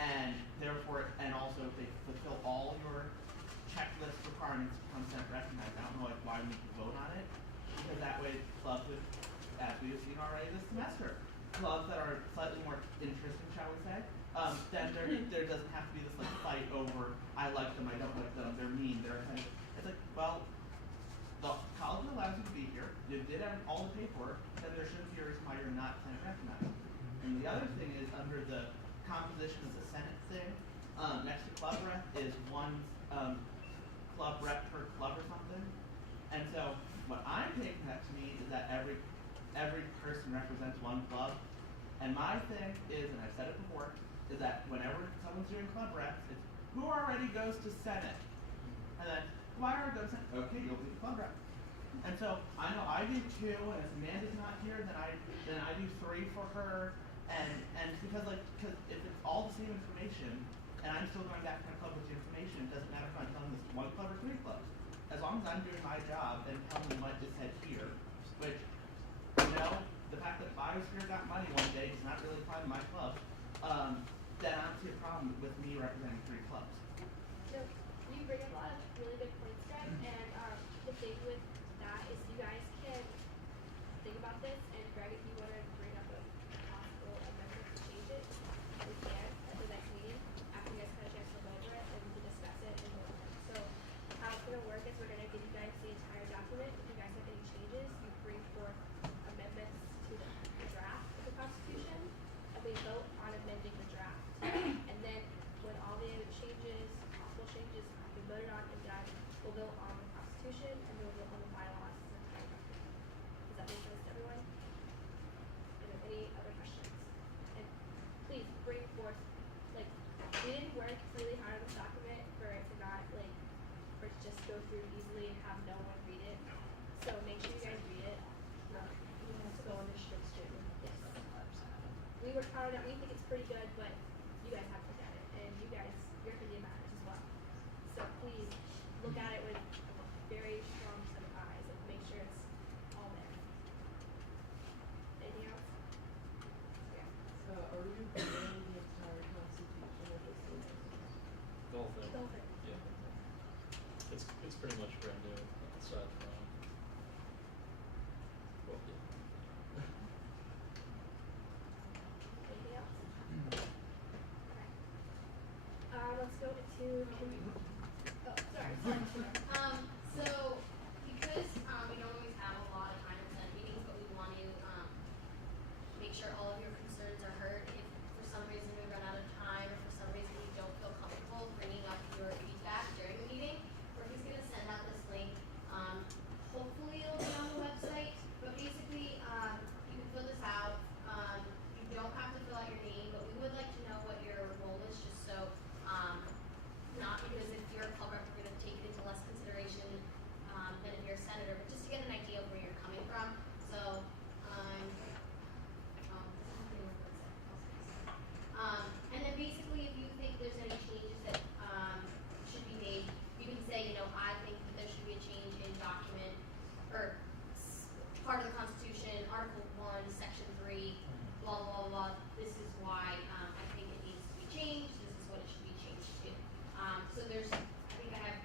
and therefore, and also if they fulfill all your checklist requirements to become Senate recognized. I don't know why we need to vote on it, because that way clubs would, as we have seen already this semester, clubs that are slightly more interesting, shall we say, then there doesn't have to be this like fight over I like them, I don't like them, they're mean, they're offensive. It's like, well, the college allows you to be here, you did all the paperwork, then there shouldn't be a reason why you're not Senate recognized. And the other thing is under the composition of the Senate thing, next to club rep is one club rep per club or something. And so what I'm taking that to mean is that every person represents one club. And my thing is, and I've said it before, is that whenever someone's doing club reps, it's who already goes to Senate? And then, who already goes to Senate? Okay, you'll be the club rep. And so I know I do two, and if Amanda's not here, then I do three for her. And because if it's all the same information, and I'm still going back to my club with the information, it doesn't matter if I'm telling this to one club or three clubs. As long as I'm doing my job and telling them what is said here, which, the fact that Biosphere got money one day does not really apply to my club, then I don't see a problem with me representing three clubs. So you bring up a lot of really good points, Greg, and the thing with that is you guys can think about this, and Greg, if you want to bring up a possible amendment to change it, we can at the next meeting, after you guys kind of chance to look over it, and we can discuss it and go over it. So how it's going to work is we're going to give you guys the entire document. If you guys have any changes, you bring forth amendments to the draft of the Constitution, and we vote on amending the draft. And then when all the other changes, possible changes, have been voted on and done, we'll vote on the Constitution and we'll vote on the bylaws as an entire document. Does that make sense to everyone? worked slightly hard on this document for it to not like, for it to just go through easily and have no one read it. So make sure you guys read it. You have to go on the strict statement. Yes. We worked hard on it. We think it's pretty good, but you guys have to look at it, and you guys, your opinion matters as well. So please look at it with a very strong set of eyes and make sure it's all there. Anything else? Yeah. So are we reading the entire constitution or just the The whole thing. The whole thing. Yeah. It's pretty much brand new, aside from, well, yeah. Anything else? Okay. Let's go to oh, sorry. So because we don't always have a lot of time to send meetings, but we want to make sure all of your concerns are heard. If for some reason we run out of time, or for some reason you don't feel comfortable bringing up your feedback during the meeting, we're just gonna send out this link. Hopefully it'll be on the website, but basically you can fill this out. You don't have to fill out your name, but we would like to know what your role is, just so not because if you're a club rep, we're going to take it into less consideration than if you're a senator, but just to get an idea of where you're coming from. So, and then basically, if you think there's any changes that should be made, you can say, you know, I think that there should be a change in document or part of the Constitution, Article 1, Section 3, blah blah blah. This is why I think it needs to be changed. This is what it should be changed to. So there's, I think I have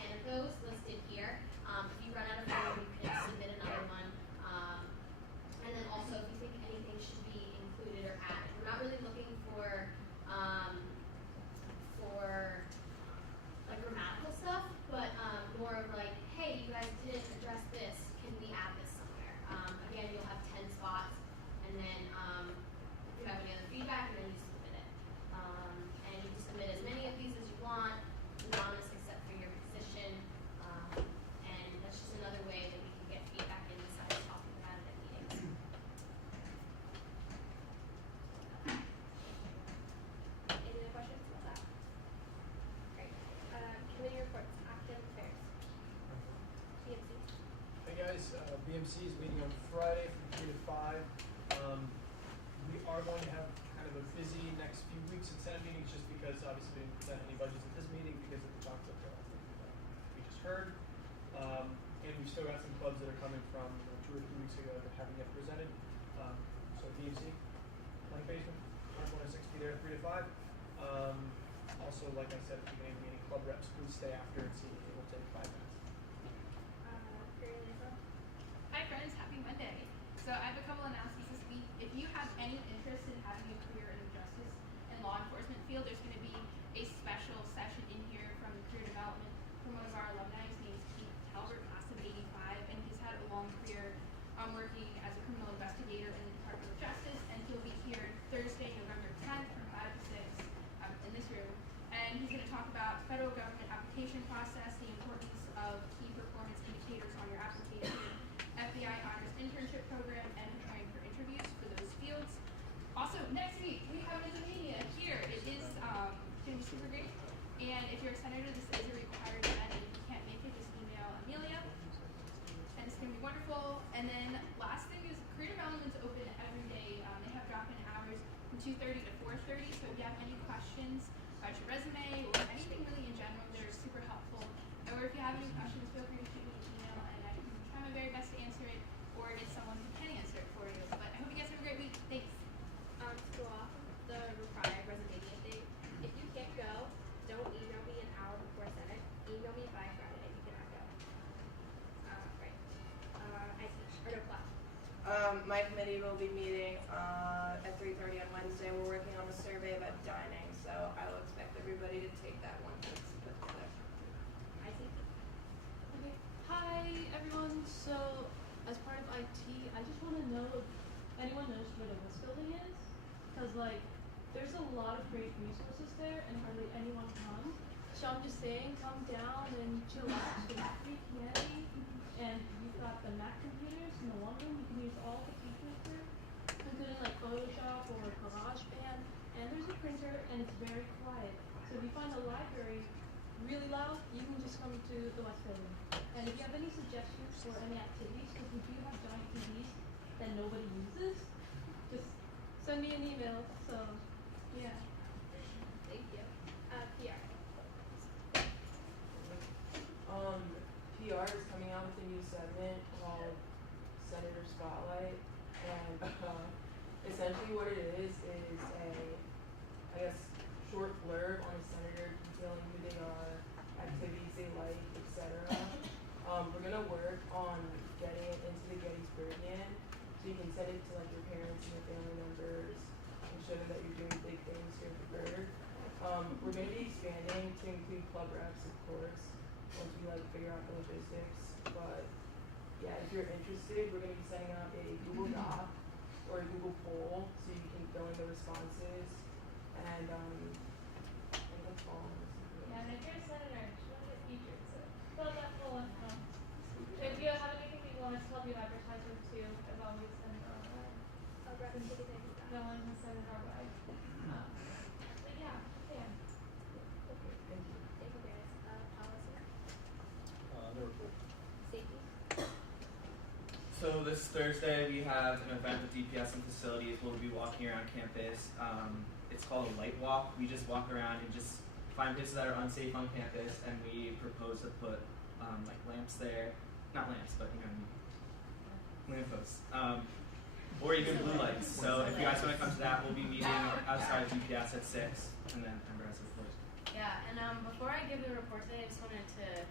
10 of those listed here. If you run out of room, you can submit another one. And then also, if you think anything should be included or added, we're not really looking for like grammatical stuff, but more of like, hey, you guys didn't address this. Can we add this somewhere? Again, you'll have 10 spots, and then if you have any other feedback, and then you submit it. And you can submit as many of these as you want, anonymous except for your position. And that's just another way that we can get feedback in instead of talking about it at meetings. Any other questions about that? Great. Committee reports, active affairs. PMC. Hey guys, BMC is meeting on Friday from 3 to 5. We are going to have kind of a busy next few weeks in Senate meetings just because obviously we didn't present any budgets at this meeting because of the concept that we just heard. And we've still got some clubs that are coming from 2 or 3 weeks ago that haven't yet presented. So BMC, Plank Basement, 106, be there 3 to 5. Also, like I said at the beginning of the meeting, club reps, please stay after and see if it will take 5 minutes. Career liaison. Hi friends, happy Monday. So I have a couple announcements this week. If you have any interest in having a career in the justice and law enforcement field, there's going to be a special session in here from career development from one of our alumni. His name is Keith Talbert, class of 85, and he's had a long career working as a criminal investigator in the Department of Justice, and he'll be here Thursday, November 10th from 5 to 6 in this room. And he's going to talk about federal government application process, the importance of key performance indicators on your application, FBI honors internship program, and preparing for interviews for those fields. Also, next week we have Intermania here. It is going to be super great. And if you're a senator, this is a required event. And if you can't make it, just email Amelia. And it's going to be wonderful. And then last thing is career development's open every day. They have drop-in hours from 2:30 to 4:30. So if you have any questions about your resume or anything really in general, they're super helpful. Or if you have any questions, feel free to shoot me an email, and I can try my very best to answer it, or get someone who can answer it for you. But I hope you guys have a great week. Thanks. To go off the required resume thing, if you can't go, don't email me an hour before Senate. Email me by Friday if you cannot go. Right. I teach, or no class. My committee will be meeting at 3:30 on Wednesday. We're working on a survey about dining, so I will expect everybody to take that one to put together. I teach. Okay. Hi everyone. So as part of IT, I just want to know if anyone knows where the West Building is, because like there's a lot of great resources there and hardly anyone comes. So I'm just saying, come down and chill out. It's free candy, and you've got the Mac computers in the one room. You can use all the features there, including like Photoshop or GarageBand. And there's a printer, and it's very quiet. So if you find the library really loud, you can just come to the West Building. And if you have any suggestions for any activities, because we do have giant TVs that nobody uses, just send me an email. So, yeah. Thank you. PR. PR is coming out with a new segment called Senator Spotlight, and essentially what it is a, I guess, short blurb on a senator detailing who they are, activities they like, etc. We're gonna work on getting it into the Gettysburgian, so you can send it to like your parents and your family members and show them that you're doing big things here at the Berg. We're gonna be expanding to include club reps, of course, once we like figure out the logistics. But yeah, if you're interested, we're gonna be sending out a Google Doc or a Google poll so you can fill in the responses and that's all. Yeah, and if you're a senator, you should get featured, so fill that full and if you have anything that you want us to help you advertise with too, as always, send it our way. I'll grab a ticket and No one can send it our way. But yeah, yeah. Okay, thank you. Thank you guys. Policy. Liverpool. Safety. So this Thursday we have an event with DPS and facilities. We'll be walking around campus. It's called a light walk. We just walk around and just find places that are unsafe on campus, and we propose to put like lamps there, not lamps, but you know, lampposts, or even blue lights. So if you guys want to come to that, we'll be meeting outside of DPS at 6, and then rest of course. Yeah, and before I give the report today, I just wanted to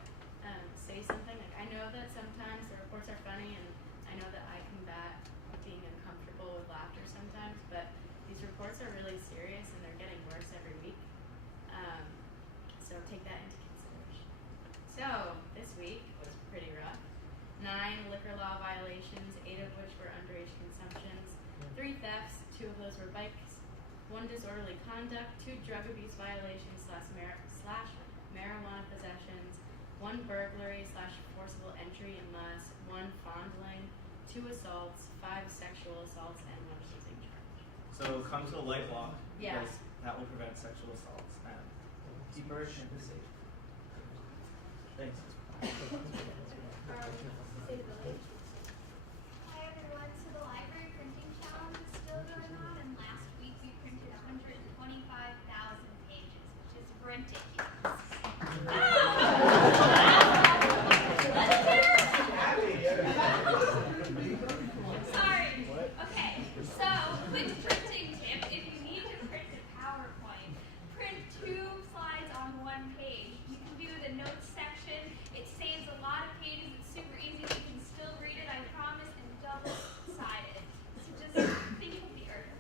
say something. Like, I know that sometimes the reports are funny, and I know that I combat being uncomfortable with laughter sometimes, but these reports are really serious and they're getting worse every week. So take that into consideration. So this week was pretty rough. 9 liquor law violations, 8 of which were underage consumptions, 3 thefts, 2 of those were bikes, 1 disorderly conduct, 2 drug abuse violations slash marijuana possessions, 1 burglary slash forcible entry and less, 1 fondling, 2 assaults, 5 sexual assaults, and 1 hazing charge. So come to the light walk, Yeah. because that will prevent sexual assaults and keep our campus safe. Thanks. Sustainability. Hi everyone, so the library printing challenge is still going on, and last week we printed 125,000 pages, which is ridiculous. Sorry. Okay, so quick printing tip, if you need to print a PowerPoint, print 2 slides on 1 page. You can do the notes section. It saves a lot of pages. It's super easy. You can still read it, I promise, and double-sided. So just think of the earth.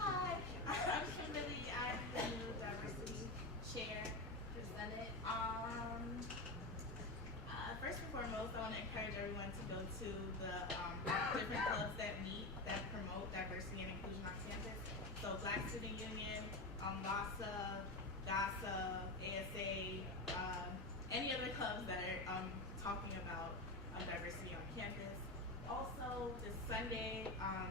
Hi, I'm Kimberly. I'm the new diversity chair for Senate. First and foremost, I want to encourage everyone to go to the different clubs that meet, that promote diversity and inclusion on campus. So Black Student Union, LASA, GASA, ASA, any other clubs that are talking about diversity on campus. Also, this Sunday,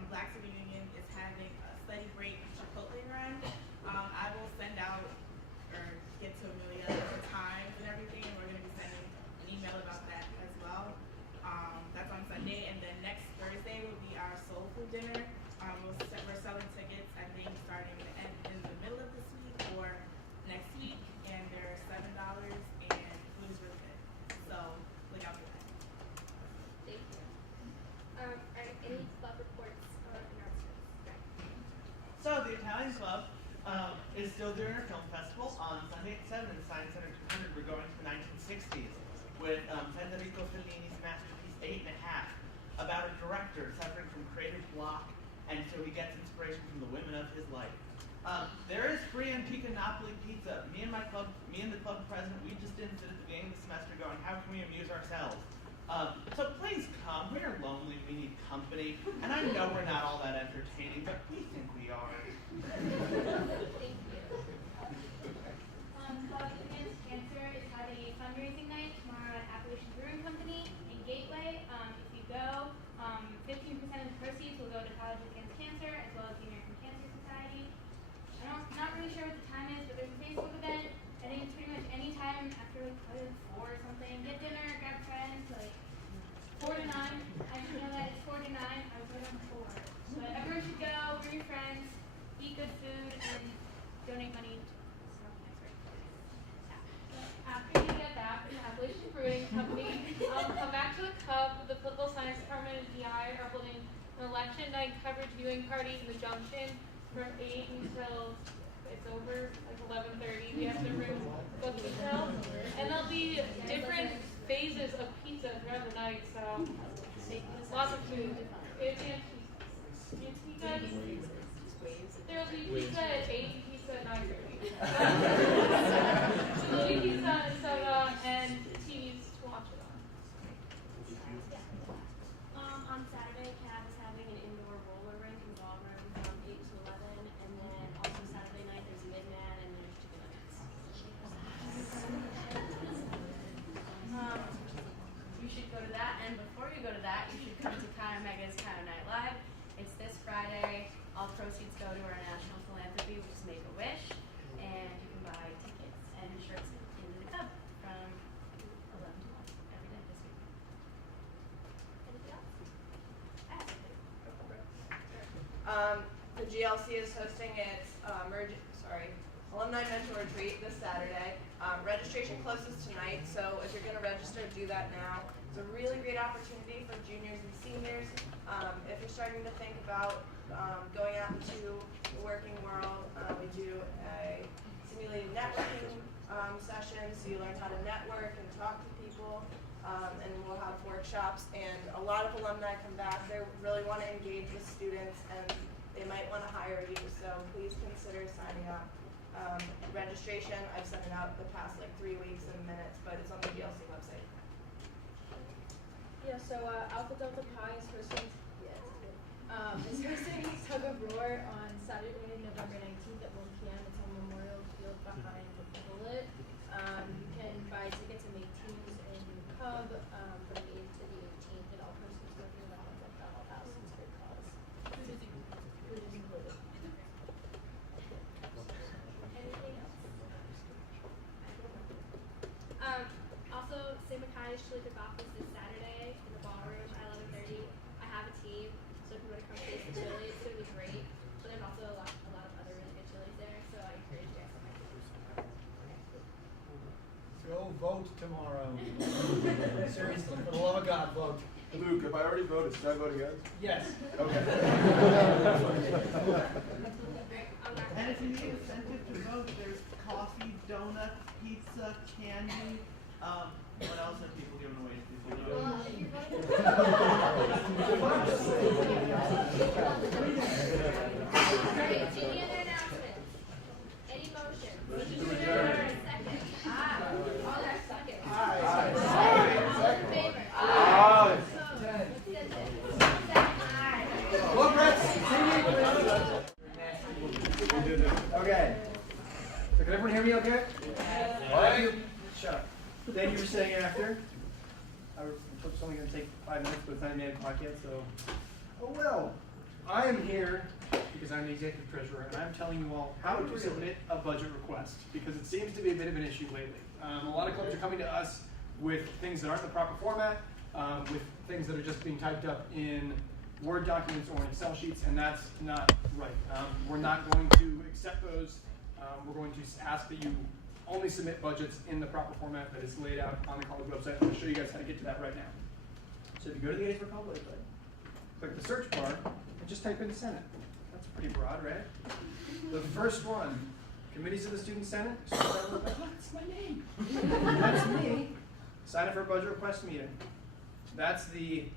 Black Student Union is having a study break Chipotle run. I will send out or get to Amelia the times and everything. We're going to be sending an email about that as well. That's on Sunday, and then next Thursday will be our soul food dinner. We're selling tickets, I think, starting in the middle of this week or next week, and they're $7, and food's really good. So look out for that. Thank you. Alright, any club reports or announcements? Okay. So the Italian Club is still doing our film festival on Sunday at 7 in the Science Center 200. We're going to the 1960s with Federico Fellini's masterpiece 8½, about a director suffering from creative block until he gets inspiration from the women of his life. There is free Antica Napoli pizza. Me and the club president, we just didn't sit at the beginning of the semester going, how can we amuse ourselves? So please come. We're lonely. We need company. And I know we're not all that entertaining, but we think we are. Thank you. Club Against Cancer is having a fundraising night tomorrow at Appalachian Brewing Company in Gateway. If you go, 15% saying get dinner, grab friends, like 4 to 9. I just know that it's 4 to 9. I was right on 4. So everyone should go, bring your friends, eat good food, and donate money to after you get back, the Appalachian Brewing Company, come back to the Cub. The Political Science Department and DI are holding an election night coverage viewing party in the Junction from 8 until it's over, like 11:30. We have the room booked until, and there'll be different phases of pizza throughout the night. So lots of food. It's pizza. There'll be pizza at 8 and pizza at 9:30. So there'll be pizza and soda and TVs to watch it on. On Saturday, CAB is having an indoor roller rink and ballroom from 8 to 11, and then also Saturday night there's Midman and there's chicken nuggets. You should go to that, and before you go to that, you should come to Kai Omega's Kai Night Live. It's this Friday. All proceeds go to our national philanthropy, which is Make-A-Wish, and you can buy tickets and shirts into the Cub from 11 to 1 every day this week. Anything else? The GLC is hosting its alumni mentor retreat this Saturday. Registration closes tonight, so if you're going to register, do that now. It's a really great opportunity for juniors and seniors. If you're starting to think about going out into the working world, we do a simulated networking session, so you learn how to network and talk to people, and we'll have workshops, and a lot of alumni come back. They really want to engage with students, and they might want to hire you, so please consider signing up. Registration, I've sent it out the past 3 weeks in minutes, but it's on the GLC website. Yeah, so Alpha Delta Pi is hosting Tug of Roar on Saturday, November 19th at 1 p.m. It's on Memorial Field behind the Bullet. You can buy tickets and make teams in the Cub from the 8th to the 18th, and all proceeds go to the Bell House. It's a great cause. Food is included. Anything else? Also, St. Mackay's chili cook-off is this Saturday in the ballroom at 11:30. I have a team, so if you want to come taste the chili, it's going to be great. But there's also a lot of other really good chilies there, so I encourage you guys to come. Go vote tomorrow. Seriously, for the love of God, vote. Luke, if I already voted, should I vote again? Yes. Okay. And if you need incentive to vote, there's coffee, donuts, pizza, candy. What else are people giving away to people? Alright, any other announcements? Any motion? Motion to adjourn. Second. Aye. All that second. Aye. All in favor? Aye. Okay. So can everyone hear me okay? All right. Shut up. Thank you for staying after. It's only going to take 5 minutes, but it's not even 8 o'clock yet, so. Oh well. I am here because I'm the executive treasurer, and I'm telling you all how to submit a budget request, because it seems to be a bit of an issue lately. A lot of clubs are coming to us with things that aren't the proper format, with things that are just being typed up in Word documents or in Excel sheets, and that's not right. We're not going to accept those. We're going to ask that you only submit budgets in the proper format that is laid out on the college website. I'm going to show you guys how to get to that right now. So if you go to the Gettysburg College website, click the search bar, and just type in Senate. That's pretty broad, right? The first one, Committees of the Student Senate. Oh, that's my name. That's me. Sign up for a budget request meeting. That's the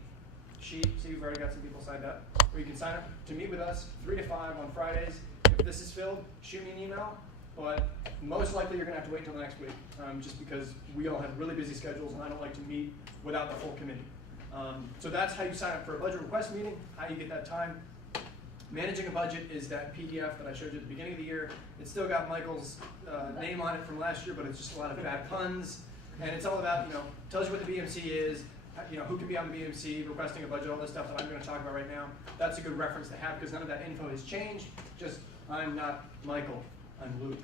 sheet. See, we've already got some people signed up. Or you can sign up to meet with us 3 to 5 on Fridays. If this is filled, shoot me an email. But most likely you're going to have to wait until the next week, just because we all have really busy schedules, and I don't like to meet without the full committee. So that's how you sign up for a budget request meeting, how you get that time. Managing a budget is that PDF that I showed you at the beginning of the year. It's still got Michael's name on it from last year, but it's just a lot of bad puns. And it's all about, tells you what the BMC is, who can be on the BMC, requesting a budget, all this stuff that I'm going to talk about right now. That's a good reference to have, because none of that info has changed. Just, I'm not Michael, I'm Luke.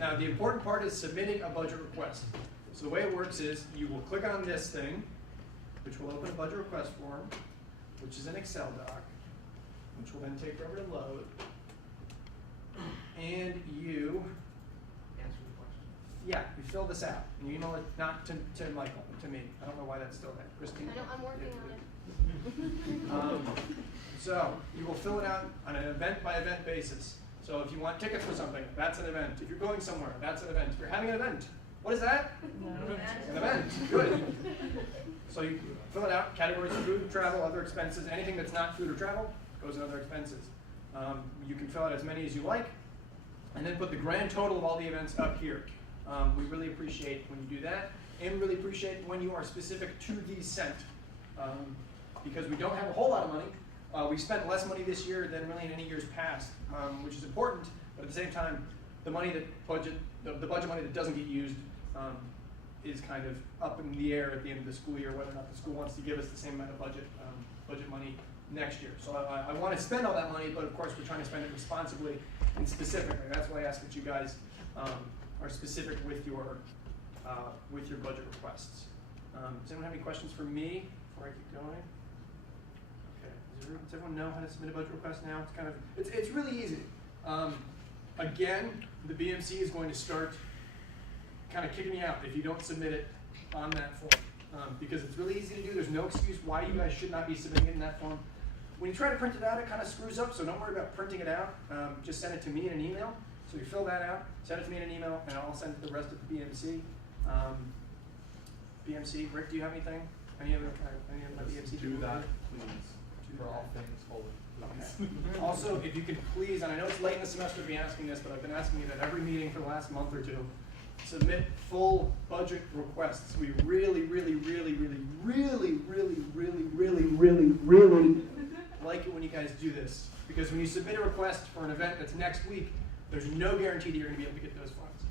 Now, the important part is submitting a budget request. So the way it works is you will click on this thing, which will open a budget request form, which is an Excel doc, which will then take forever to load. And you answer the question. Yeah, you fill this out, and you email it not to Michael, to me. I don't know why that's still there. Christine? I know, I'm working on it. So you will fill it out on an event-by-event basis. So if you want tickets for something, that's an event. If you're going somewhere, that's an event. If you're having an event, what is that? An event. Good. So you fill it out, categories: food, travel, other expenses. Anything that's not food or travel goes in other expenses. You can fill out as many as you like, and then put the grand total of all the events up here. We really appreciate when you do that, and we really appreciate when you are specific to these sent. Because we don't have a whole lot of money. We spent less money this year than really in any years past, which is important, but at the same time, the money that the budget money that doesn't get used is kind of up in the air at the end of the school year, whether or not the school wants to give us the same amount of budget money next year. So I want to spend all that money, but of course we're trying to spend it responsibly and specifically. That's why I ask that you guys are specific with your budget requests. Does anyone have any questions for me before I keep going? Does everyone know how to submit a budget request now? It's really easy. Again, the BMC is going to start kind of kicking you out if you don't submit it on that form, because it's really easy to do. There's no excuse why you guys should not be submitting it in that form. When you try to print it out, it kind of screws up, so don't worry about printing it out. Just send it to me in an email. So you fill that out, send it to me in an email, and I'll send it to the rest of the BMC. BMC, Rick, do you have anything? Any other BMC? Do that, please. For all things holy. Okay. Also, if you could please, and I know it's late in the semester to be asking this, but I've been asking you that every meeting for the last month or two, submit full budget requests. We really like it when you guys do this. Because when you submit a request for an event that's next week, there's no guarantee that you're going to be able to get those funds.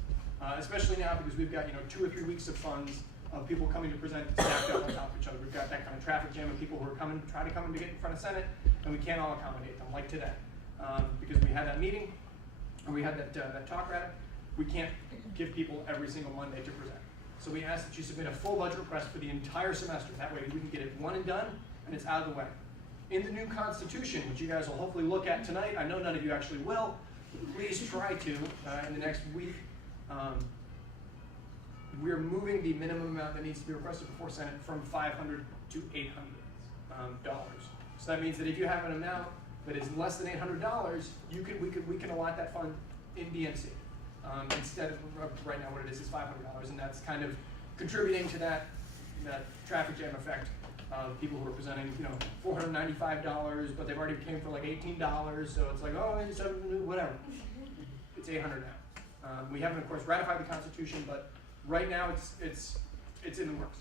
Especially now because we've got 2 or 3 weeks of funds of people coming to present stacked up on top of each other. We've got that kind of traffic jam of people who are try to come in to get in front of Senate, and we can't all accommodate them, like today. Because we had that meeting, or we had that talk rather, we can't give people every single Monday to present. So we ask that you submit a full budget request for the entire semester. That way we can get it one and done, and it's out of the way. In the new Constitution, which you guys will hopefully look at tonight, I know none of you actually will, please try to, in the next week, we're moving the minimum amount that needs to be requested before Senate from $500 to $800. So that means that if you have an amount that is less than $800, we can allot that fund in BMC. Instead of right now what it is $500, and that's kind of contributing to that traffic jam effect of people who are presenting, $495, but they've already came for like $18, so it's like, oh, whatever. It's $800 now. We haven't, of course, ratified the Constitution, but right now it's in the works.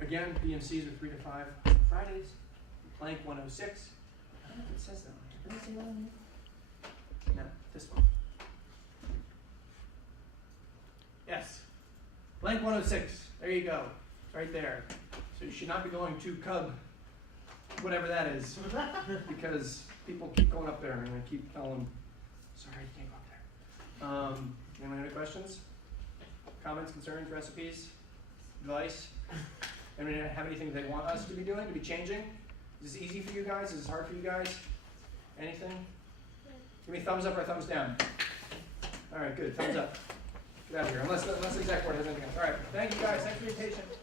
Again, BMCs are 3 to 5 on Fridays. Plank 106. I don't know if it says that. Did it say that on here? No, this one. Yes. Blank 106. There you go. It's right there. So you should not be going to Cub, whatever that is, because people keep going up there and I keep telling them, sorry, you can't go up there. Anyone have any questions? Comments, concerns, recipes, advice? Anyone have anything they want us to be doing, to be changing? Is this easy for you guys? Is this hard for you guys? Anything? Give me a thumbs up or a thumbs down. All right, good. Thumbs up. Get out of here. Unless the exec board has anything else. All right. Thank you guys. Thanks for your patience.